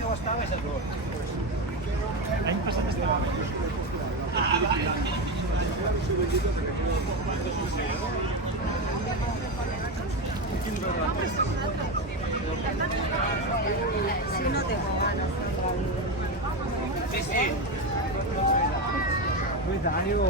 deu estar a Besator. L'any passat estava a Besator. Si no tengo ganas. Sí, sí. Dario.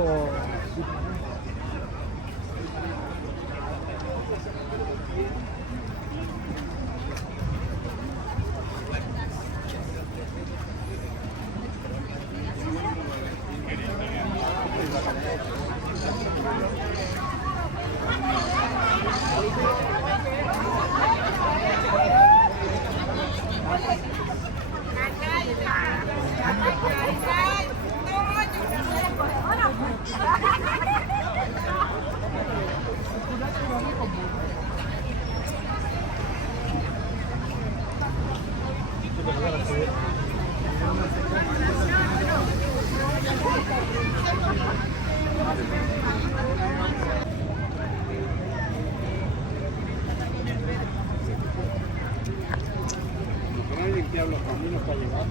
Limpiar los caminos para llegar.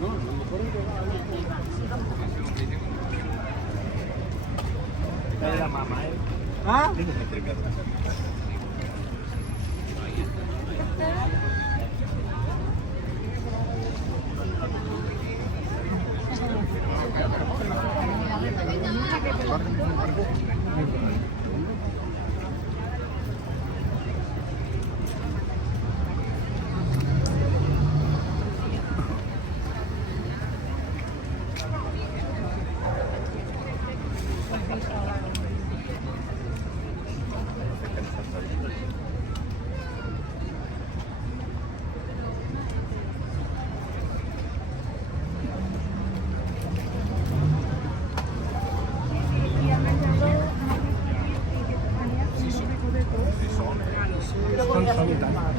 No, lo mejor es llegar a la mamá, ¿eh? ¿Ah?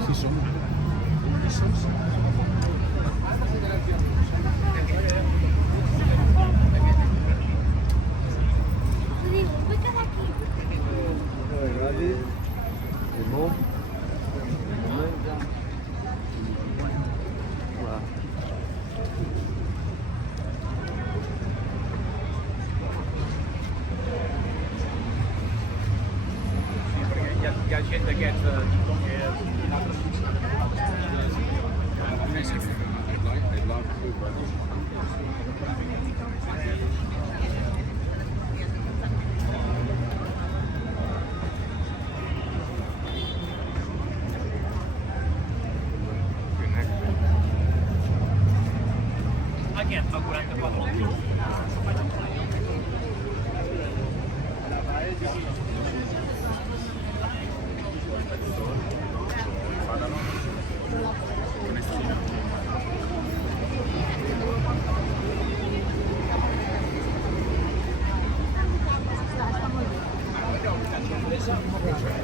Sí, son. Hi ha gent d'aquests Aquest fa 44 quilos. Está muy bien.